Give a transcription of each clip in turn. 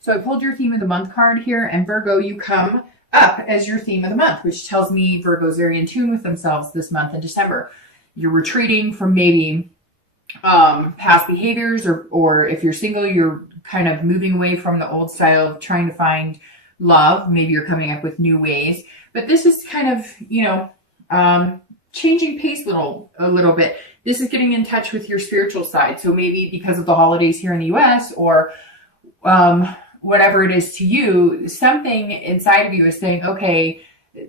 So I pulled your theme of the month card here, and Virgo, you come up as your theme of the month, which tells me Virgo's very in tune with themselves this month in December. You're retreating from maybe past behaviors, or if you're single, you're kind of moving away from the old style of trying to find love. Maybe you're coming up with new ways, but this is kind of, changing pace a little bit. This is getting in touch with your spiritual side. So maybe because of the holidays here in the US, or whatever it is to you, something inside of you is saying, okay,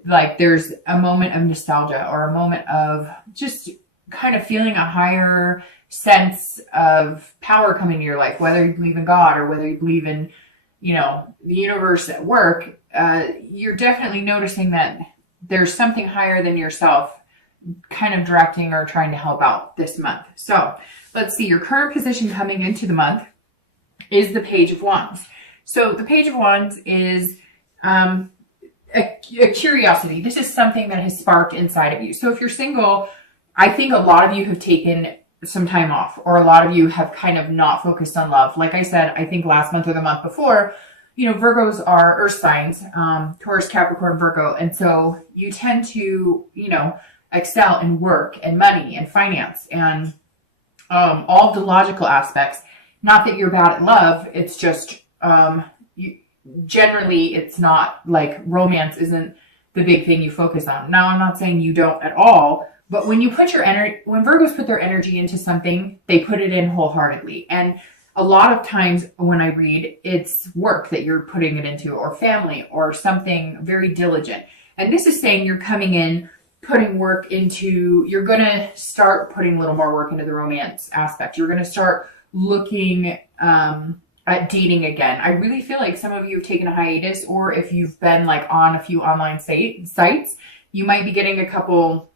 like there's a moment of nostalgia, or a moment of just kind of feeling a higher sense of power coming to your life, whether you believe in God or whether you believe in, the universe at work. You're definitely noticing that there's something higher than yourself kind of directing or trying to help out this month. So let's see, your current position coming into the month is the Page of Wands. So the Page of Wands is a curiosity. This is something that has sparked inside of you. So if you're single, I think a lot of you have taken some time off, or a lot of you have kind of not focused on love. Like I said, I think last month or the month before, Virgos are earth signs, Taurus, Capricorn, Virgo. And so you tend to, excel in work and money and finance and all of the logical aspects. Not that you're bad at love. It's just generally it's not like romance isn't the big thing you focus on. Now, I'm not saying you don't at all, but when you put when Virgos put their energy into something, they put it in wholeheartedly. And a lot of times when I read, it's work that you're putting it into, or family, or something very diligent. And this is saying you're coming in, putting work into, you're going to start putting a little more work into the romance aspect. You're going to start looking at dating again. I really feel like some of you have taken a hiatus, or if you've been like on a few online sites, you might be getting a couple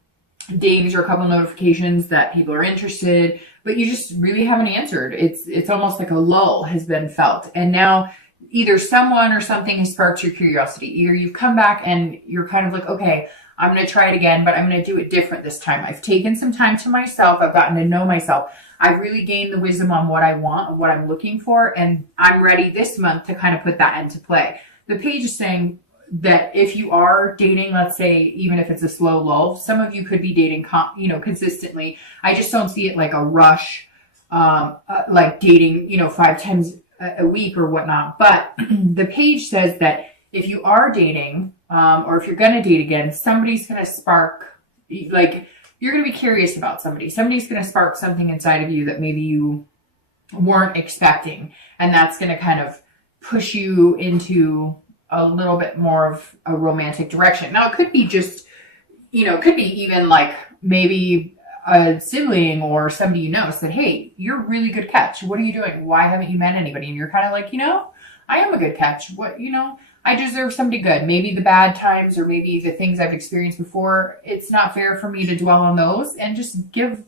dings or a couple notifications that people are interested, but you just really haven't answered. It's almost like a lull has been felt. And now either someone or something has sparked your curiosity. Either you've come back and you're kind of like, okay, I'm going to try it again, but I'm going to do it different this time. I've taken some time to myself. I've gotten to know myself. I've really gained the wisdom on what I want and what I'm looking for. And I'm ready this month to kind of put that into play. The page is saying that if you are dating, let's say, even if it's a slow lull, some of you could be dating, consistently. I just don't see it like a rush, like dating, 5 times a week or whatnot. But the page says that if you are dating, or if you're going to date again, somebody's going to spark, like, you're going to be curious about somebody. Somebody's going to spark something inside of you that maybe you weren't expecting. And that's going to kind of push you into a little bit more of a romantic direction. Now, it could be just, it could be even like maybe a sibling or somebody said, hey, you're a really good catch. What are you doing? Why haven't you met anybody? And you're kind of like, I am a good catch. I deserve somebody good. Maybe the bad times, or maybe the things I've experienced before, it's not fair for me to dwell on those, and just give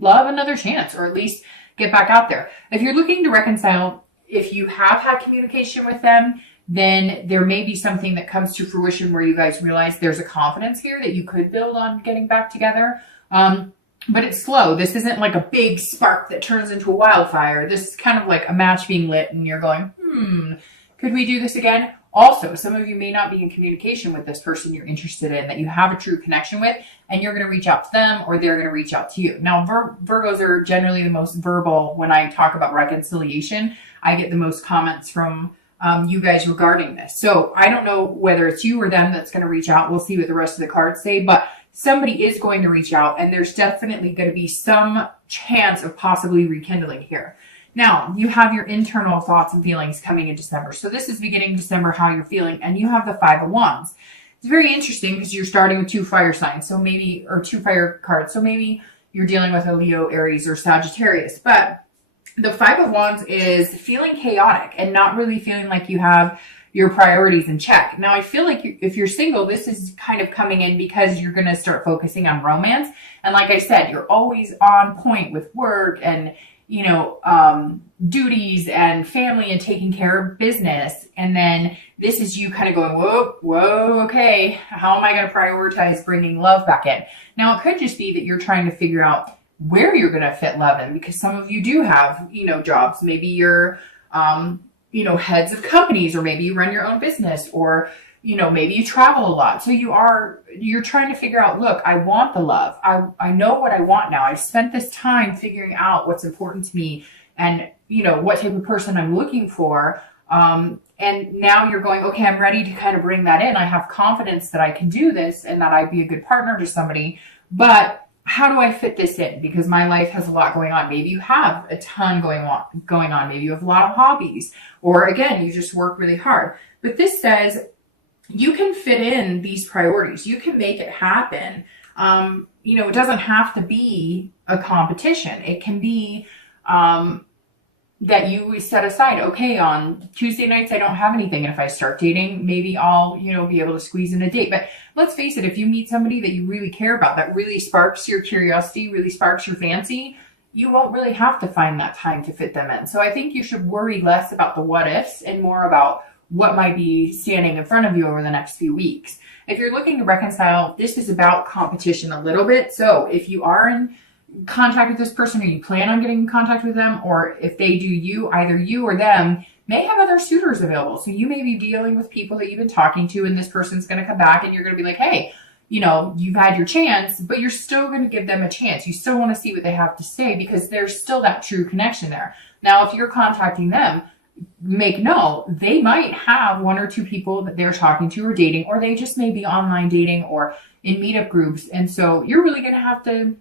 love another chance, or at least get back out there. If you're looking to reconcile, if you have had communication with them, then there may be something that comes to fruition where you guys realize there's a confidence here that you could build on getting back together. But it's slow. This isn't like a big spark that turns into a wildfire. This is kind of like a match being lit and you're going, could we do this again? Also, some of you may not be in communication with this person you're interested in, that you have a true connection with, and you're going to reach out to them, or they're going to reach out to you. Now, Virgos are generally the most verbal. When I talk about reconciliation, I get the most comments from you guys regarding this. So I don't know whether it's you or them that's going to reach out. We'll see what the rest of the cards say, but somebody is going to reach out, and there's definitely going to be some chance of possibly rekindling here. Now, you have your internal thoughts and feelings coming in December. So this is beginning December, how you're feeling, and you have the 5 of Wands. It's very interesting because you're starting with 2 fire signs, so maybe, or 2 fire cards. So maybe you're dealing with a Leo, Aries, or Sagittarius. But the 5 of Wands is feeling chaotic and not really feeling like you have your priorities in check. Now, I feel like if you're single, this is kind of coming in because you're going to start focusing on romance. And like I said, you're always on point with work and duties and family and taking care of business. And then this is you kind of going, whoa, okay, how am I going to prioritize bringing love back in? Now, it could just be that you're trying to figure out where you're going to fit love in, because some of you do have, jobs. Maybe you're, heads of companies, or maybe you run your own business, or, maybe you travel a lot. So you're trying to figure out, look, I want the love. I know what I want now. I've spent this time figuring out what's important to me and, what type of person I'm looking for. And now you're going, okay, I'm ready to kind of bring that in. I have confidence that I can do this and that I'd be a good partner to somebody, but how do I fit this in? Because my life has a lot going on. Maybe you have a ton going on. Maybe you have a lot of hobbies, or again, you just work really hard. But this says you can fit in these priorities. You can make it happen. It doesn't have to be a competition. It can be, that you set aside, okay, on Tuesday nights, I don't have anything. And if I start dating, maybe I'll, be able to squeeze in a date. But let's face it, if you meet somebody that you really care about, that really sparks your curiosity, really sparks your fancy, you won't really have to find that time to fit them in. So I think you should worry less about the what ifs and more about what might be standing in front of you over the next few weeks. If you're looking to reconcile, this is about competition a little bit. So if you are in contact with this person, or you plan on getting in contact with them, or if they do you, either you or them may have other suitors available. So you may be dealing with people that you've been talking to, and this person's going to come back and you're going to be like, hey, you've had your chance, but you're still going to give them a chance. You still want to see what they have to say because there's still that true connection there. Now, if you're contacting them, make note, they might have one or two people that they're talking to or dating, or they just may be online dating or in meetup groups. And so you're really going to have to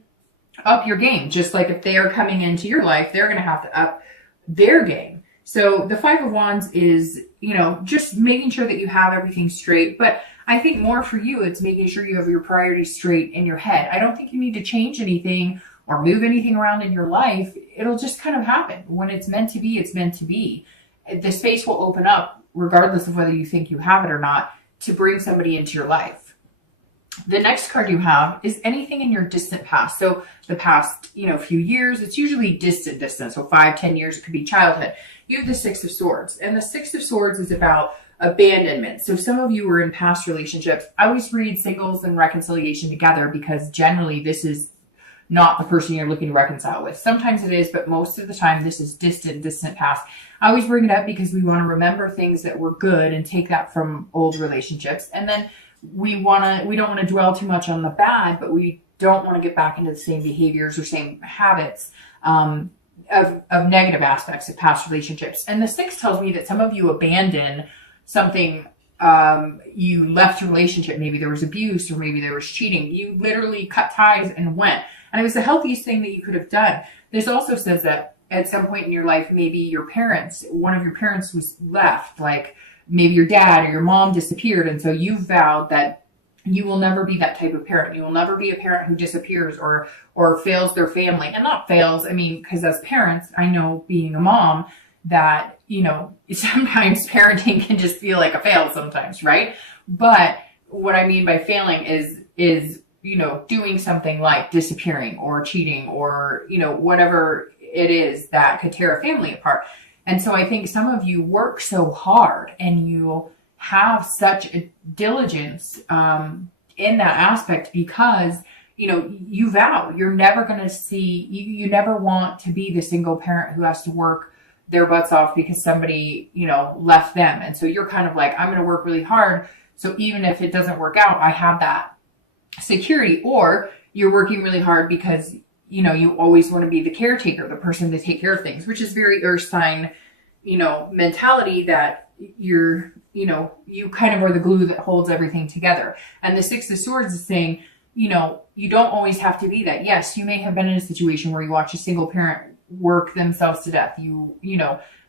up your game. Just like if they are coming into your life, they're going to have to up their game. So the Five of Wands is, just making sure that you have everything straight. But I think more for you, it's making sure you have your priorities straight in your head. I don't think you need to change anything or move anything around in your life. It'll just kind of happen. When it's meant to be, it's meant to be. The space will open up, regardless of whether you think you have it or not, to bring somebody into your life. The next card you have is anything in your distant past. So the past, few years, it's usually distant. So 5-10 years, it could be childhood. You have the Six of Swords, and the Six of Swords is about abandonment. So some of you were in past relationships. I always read singles and reconciliation together because generally this is not the person you're looking to reconcile with. Sometimes it is, but most of the time this is distant past. I always bring it up because we want to remember things that were good and take that from old relationships. And then we don't want to dwell too much on the bad, but we don't want to get back into the same behaviors or same habits of negative aspects of past relationships. And the Six tells me that some of you abandon something. You left a relationship. Maybe there was abuse, or maybe there was cheating. You literally cut ties and went. And it was the healthiest thing that you could have done. This also says that at some point in your life, maybe one of your parents was left, like maybe your dad or your mom disappeared. And so you vowed that you will never be that type of parent. You will never be a parent who disappears or fails their family. And not fails, because as parents, I know being a mom that, sometimes parenting can just feel like a fail sometimes, right? But what I mean by failing is doing something like disappearing or cheating or, whatever it is that could tear a family apart. And so I think some of you work so hard and you have such a diligence in that aspect because, you vow you're never going to see, you never want to be the single parent who has to work their butts off because somebody, left them. And so you're kind of like, I'm going to work really hard. So even if it doesn't work out, I have that security. Or you're working really hard because you always want to be the caretaker, the person to take care of things, which is very earth sign, mentality that you kind of are the glue that holds everything together. And the Six of Swords is saying, you don't always have to be that. Yes, you may have been in a situation where you watch a single parent work themselves to death. You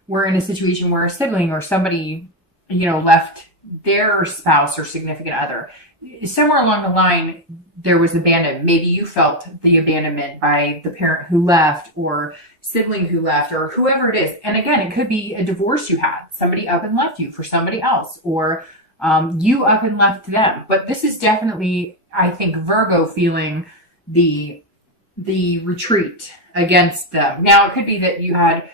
were in a situation where a sibling or somebody, left their spouse or significant other. Somewhere along the line, there was abandonment. Maybe you felt the abandonment by the parent who left or sibling who left or whoever it is. And again, it could be a divorce you had. Somebody up and left you for somebody else, or you up and left them. But this is definitely, I think, Virgo feeling the retreat against them. Now, it could be that you had,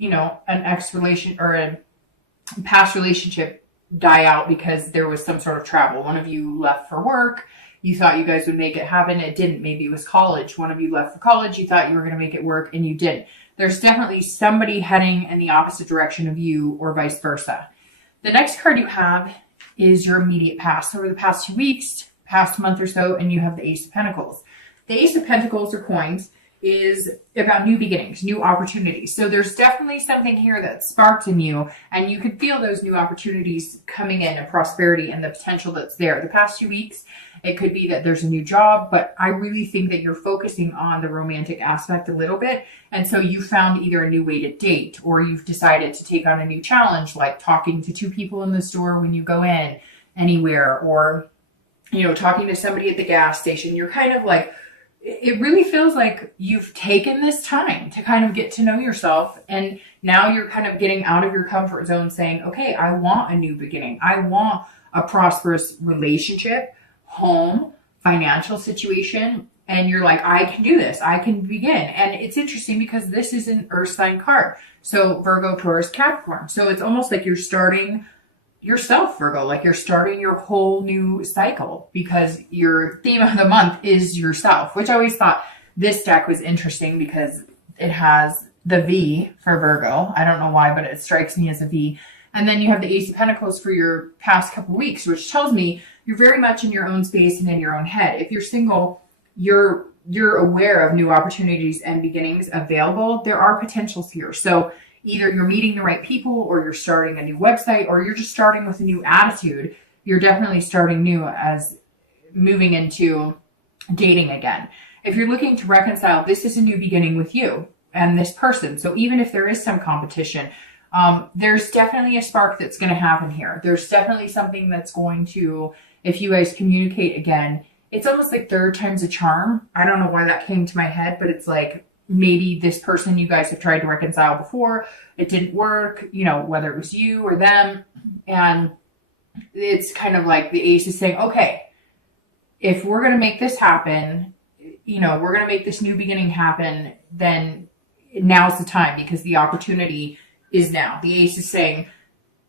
an ex-relation or a past relationship die out because there was some sort of travel. One of you left for work. You thought you guys would make it happen. It didn't. Maybe it was college. One of you left for college. You thought you were going to make it work and you didn't. there's definitely somebody heading in the opposite direction of you or vice versa. The next card you have is your immediate past. Over the past 2 weeks, past month or so, and you have the Ace of Pentacles. The Ace of Pentacles or coins is about new beginnings, new opportunities. So there's definitely something here that sparked in you, and you could feel those new opportunities coming in and prosperity and the potential that's there. The past 2 weeks, it could be that there's a new job, but I really think that you're focusing on the romantic aspect a little bit. And so you found either a new way to date, or you've decided to take on a new challenge, like talking to 2 people in the store when you go in anywhere, or, you know, talking to somebody at the gas station. You're kind of like, it really feels like you've taken this time to kind of get to know yourself. And now you're kind of getting out of your comfort zone saying, okay, I want a new beginning. I want a prosperous relationship, home, financial situation. And you're like, I can do this. I can begin. And it's interesting because this is an earth sign card. So Virgo, Taurus, Capricorn. So it's almost like you're starting yourself, Virgo, like you're starting your whole new cycle, because your theme of the month is yourself, which I always thought this deck was interesting because it has the V for Virgo. I don't know why, but it strikes me as a V. And then you have the Ace of Pentacles for your past couple weeks, which tells me you're very much in your own space and in your own head. If you're single, you're aware of new opportunities and beginnings available. There are potentials here. So either you're meeting the right people, or you're starting a new website, or you're just starting with a new attitude. You're definitely starting new as moving into dating again. If you're looking to reconcile, this is a new beginning with you and this person. So even if there is some competition, there's definitely a spark that's going to happen here. There's definitely something that's going to, if you guys communicate again, it's almost like third time's a charm. I don't know why that came to my head, but it's like, maybe this person you guys have tried to reconcile before, it didn't work, you know, whether it was you or them. And it's kind of like the Ace is saying, okay, if we're going to make this happen, you know, we're going to make this new beginning happen, then now's the time, because the opportunity is now. The Ace is saying,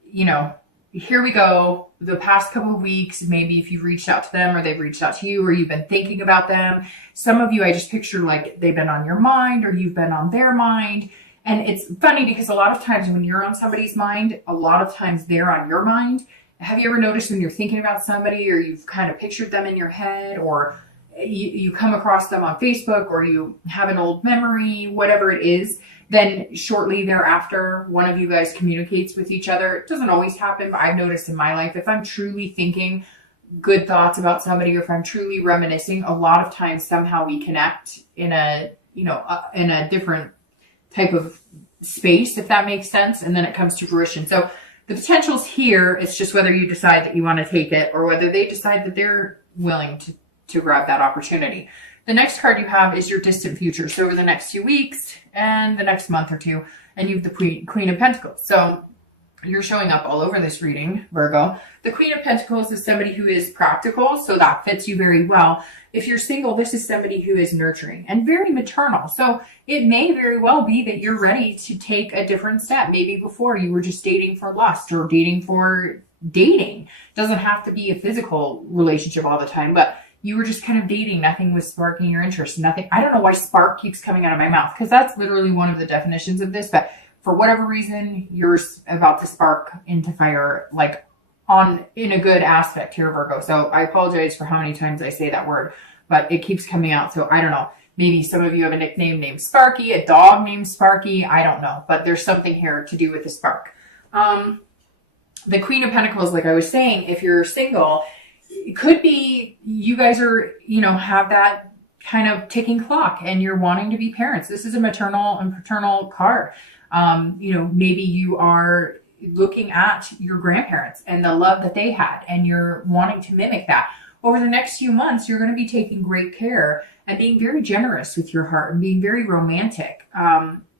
you know, here we go. The past couple of weeks, maybe if you've reached out to them or they've reached out to you, or you've been thinking about them. Some of you, I just picture like they've been on your mind, or you've been on their mind. And it's funny because a lot of times when you're on somebody's mind, a lot of times they're on your mind. Have you ever noticed when you're thinking about somebody, or you've kind of pictured them in your head, or you come across them on Facebook, or you have an old memory, whatever it is, then shortly thereafter, one of you guys communicates with each other. It doesn't always happen, but I've noticed in my life, if I'm truly thinking good thoughts about somebody, or if I'm truly reminiscing, a lot of times somehow we connect in a, you know, in a different type of space, if that makes sense. And then it comes to fruition. So the potential's here. It's just whether you decide that you want to take it, or whether they decide that they're willing to grab that opportunity. The next card you have is your distant future. So over the next few weeks and the next month or two, and you have the Queen of Pentacles. So you're showing up all over this reading, Virgo. The Queen of Pentacles is somebody who is practical, so that fits you very well. If you're single, this is somebody who is nurturing and very maternal. So it may very well be that you're ready to take a different step. Maybe before you were just dating for lust, or dating for dating. It doesn't have to be a physical relationship all the time, but you were just kind of dating. Nothing was sparking your interest. Nothing. I don't know why spark keeps coming out of my mouth, because that's literally one of the definitions of this. But for whatever reason, you're about to spark into fire, like in a good aspect here, Virgo. So I apologize for how many times I say that word, but it keeps coming out. So I don't know. Maybe some of you have a nickname named Sparky, a dog named Sparky. I don't know, but there's something here to do with the spark. The Queen of Pentacles, like I was saying, if you're single, it could be you guys are, you know, have that kind of ticking clock and you're wanting to be parents. This is a maternal and paternal card. You know, maybe you are looking at your grandparents and the love that they had, and you're wanting to mimic that. Over the next few months, you're going to be taking great care and being very generous with your heart and being very romantic.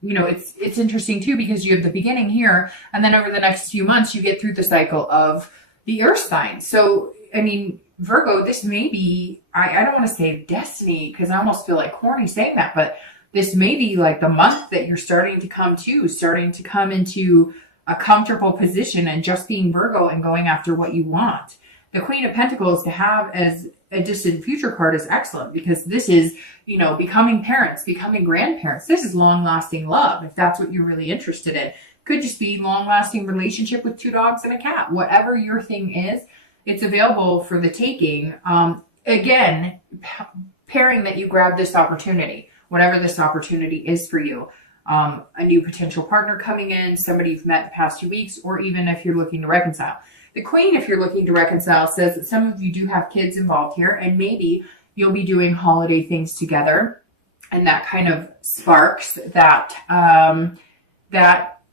You know, it's interesting too, because you have the beginning here, and then over the next few months, you get through the cycle of the earth signs. So, I mean, Virgo, this may be, I don't want to say destiny, because I almost feel like corny saying that, but this may be like the month that you're starting to come into a comfortable position and just being Virgo and going after what you want. The Queen of Pentacles to have as a distant future card is excellent because this is, you know, becoming parents, becoming grandparents. This is long-lasting love, if that's what you're really interested in. Could just be long-lasting relationship with 2 dogs and a cat. Whatever your thing is, it's available for the taking. Again, pairing that you grab this opportunity, whatever this opportunity is for you. A new potential partner coming in, somebody you've met the past 2 weeks, or even if you're looking to reconcile. The Queen, if you're looking to reconcile, says that some of you do have kids involved here, and maybe you'll be doing holiday things together, and that kind of sparks that,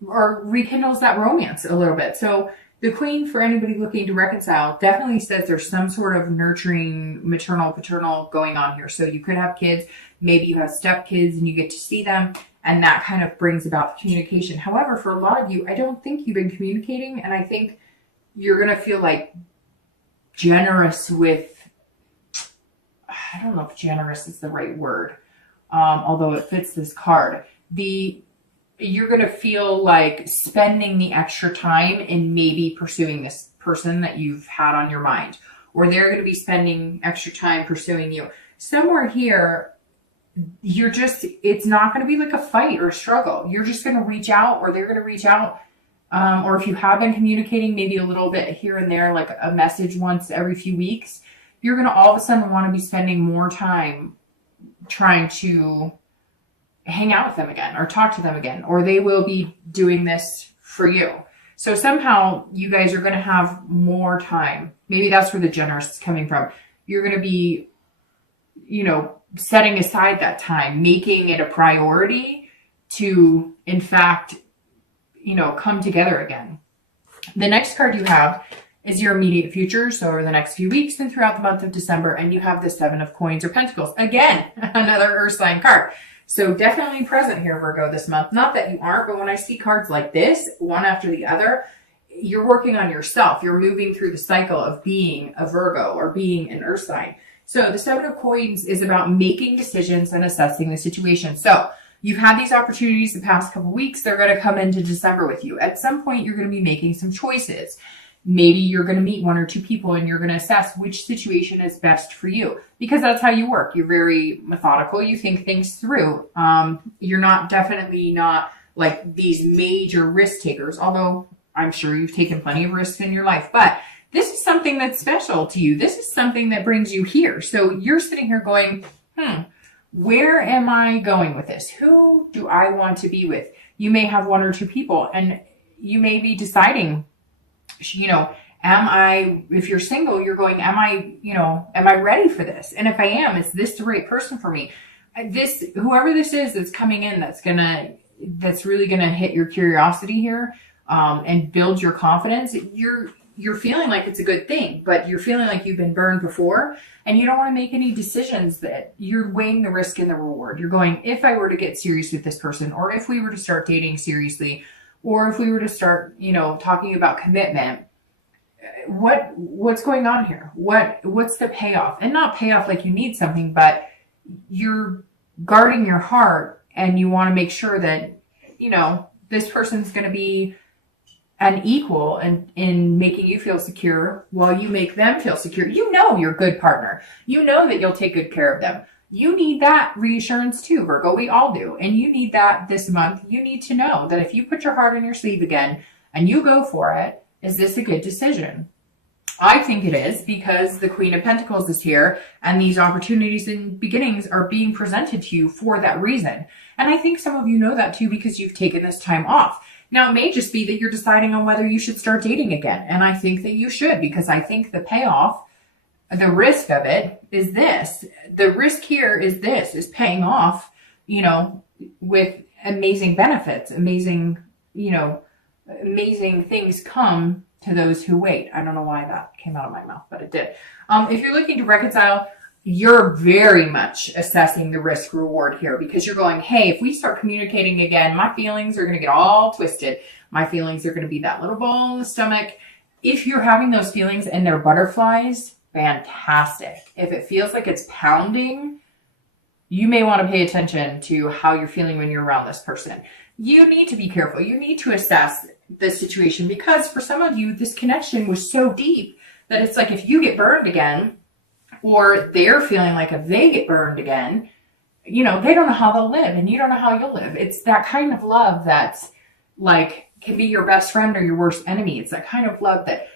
or rekindles that romance a little bit. So the Queen, for anybody looking to reconcile, definitely says there's some sort of nurturing, maternal, paternal going on here. So you could have kids, maybe you have stepkids and you get to see them, and that kind of brings about communication. However, for a lot of you, I don't think you've been communicating, and I think you're going to feel like generous with, I don't know if generous is the right word, although it fits this card. You're going to feel like spending the extra time in maybe pursuing this person that you've had on your mind, or they're going to be spending extra time pursuing you. Somewhere here, it's not going to be like a fight or a struggle. You're just going to reach out, or they're going to reach out. Or if you have been communicating maybe a little bit here and there, like a message once every few weeks, you're going to all of a sudden want to be spending more time trying to hang out with them again or talk to them again, or they will be doing this for you. So somehow you guys are going to have more time. Maybe that's where the generous is coming from. You're going to be, you know, setting aside that time, making it a priority to, in fact, you know, come together again. The next card you have is your immediate future. So over the next few weeks and throughout the month of December, and you have the 7 of Coins or Pentacles. Again, another earth sign card. So definitely present here, Virgo, this month. Not that you aren't, but when I see cards like this, one after the other, you're working on yourself. You're moving through the cycle of being a Virgo or being an earth sign. So the 7 of Coins is about making decisions and assessing the situation. So you've had these opportunities the past couple weeks. They're going to come into December with you. At some point, you're going to be making some choices. Maybe you're going to meet 1 or 2 people and you're going to assess which situation is best for you, because that's how you work. You're very methodical. You think things through. You're definitely not like these major risk takers, although I'm sure you've taken plenty of risks in your life, but this is something that's special to you. This is something that brings you here. So you're sitting here going, where am I going with this? Who do I want to be with? You may have 1 or 2 people, and you may be deciding, you know, if you're single, you're going, am I ready for this? And if I am, is this the right person for me? Whoever this is that's coming in, that's really going to hit your curiosity here, and build your confidence. You're feeling like it's a good thing, but you're feeling like you've been burned before, and you don't want to make any decisions that you're weighing the risk and the reward. You're going, if I were to get serious with this person, or if we were to start dating seriously, or if we were to start, you know, talking about commitment, what's going on here? What's the payoff? And not payoff like you need something, but you're guarding your heart, and you want to make sure that, you know, this person's going to be an equal in making you feel secure while you make them feel secure. You know you're a good partner. You know that you'll take good care of them. You need that reassurance too, Virgo. We all do. And you need that this month. You need to know that if you put your heart on your sleeve again and you go for it, is this a good decision? I think it is, because the Queen of Pentacles is here, and these opportunities and beginnings are being presented to you for that reason. And I think some of you know that too, because you've taken this time off. Now, it may just be that you're deciding on whether you should start dating again. And I think that you should, because I think the payoff, the risk of it is this. The risk here is paying off, you know, with amazing benefits, amazing things come to those who wait. I don't know why that came out of my mouth, but it did. If you're looking to reconcile, you're very much assessing the risk reward here, because you're going, hey, if we start communicating again, my feelings are going to get all twisted. My feelings are going to be that little ball in the stomach. If you're having those feelings and they're butterflies, fantastic. If it feels like it's pounding, you may want to pay attention to how you're feeling when you're around this person. You need to be careful. You need to assess the situation, because for some of you, this connection was so deep that it's like if you get burned again, or they're feeling like if they get burned again, you know, they don't know how they'll live and you don't know how you'll live. It's that kind of love that's like can be your best friend or your worst enemy. It's that kind of love that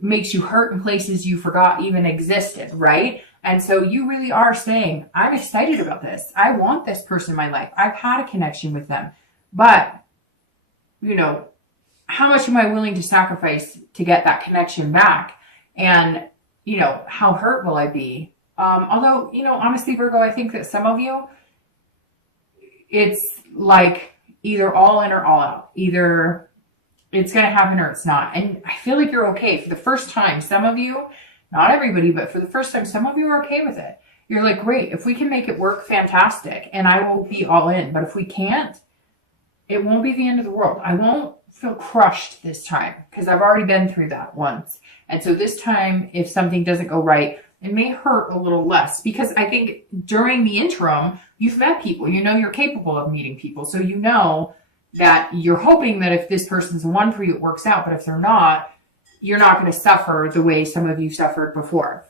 makes you hurt in places you forgot even existed, right? And so you really are saying, I'm excited about this. I want this person in my life. I've had a connection with them. But, you know, how much am I willing to sacrifice to get that connection back? And, you know, how hurt will I be? Although, you know, honestly, Virgo, I think that some of you, it's like either all in or all out. Either it's going to happen or it's not. And I feel like you're okay. For the first time, some of you, not everybody, but for the first time, some of you are okay with it. You're like, great, if we can make it work, fantastic. And I will be all in. But if we can't, it won't be the end of the world. I won't feel crushed this time because I've already been through that once. And so this time, if something doesn't go right, it may hurt a little less because I think during the interim, you've met people. You know you're capable of meeting people. So you know that you're hoping that if this person's the one for you, it works out. But if they're not, you're not going to suffer the way some of you suffered before.